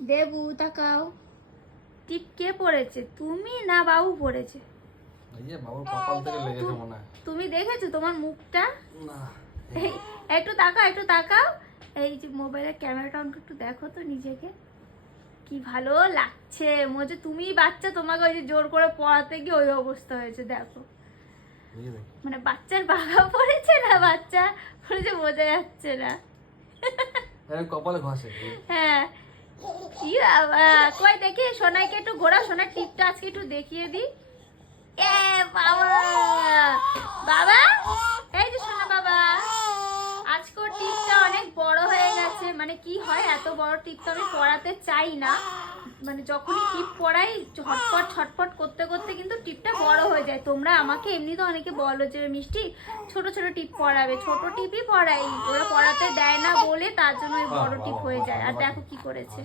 দেবু তাকাও, টিপ কে পড়েছে, তুমি না বাবু পড়েছে? বাবুর কপাল থেকে লেগেছে মনে হয়। তুমি দেখেছো তোমার মুখটা? না। একটু তাকাও, একটু তাকাও। এই যে মোবাইলের ক্যামেরাটা অন একটু দেখো তো নিজেকে, কি ভালো লাগছে মনে হচ্ছে তুমি বাচ্চা, তোমাকে ওই যে জোর করে পড়াতে গিয়ে ওই অবস্থা হয়েছে। দেখো মানে বাচ্চার বাবা পড়েছে না বাচ্চা পড়েছে বোঝা যাচ্ছে না। কপালে ঘষে। হ্যাঁ, কি বাবা, কই দেখি সোনাইকে একটু ঘোরা, সোনার টিপটা আজকে একটু দেখিয়ে দি। এ বাবা, বাবা এই যে সোনা বাবা, আজকে ওর টিপটা অনেক বড় হয়ে গেছে। মানে কি হয়, এত বড় টিপ তো আমি পড়াতে চাই না, মানে যখনই টিপ পড়াই ছটপট ছটপট করতে করতে কিন্তু টিপটা বড় হয়ে যায়। তোমরা আমাকে এমনি তো অনেকে বলো যে মিষ্টি ছোট ছোট টিপ পড়াবে, ছোট টিপই পড়াই, ওরা পড়াতে দেয় না বলে তার জন্য ওই বড় টিপ হয়ে যায়। আর দেখো কি করেছে।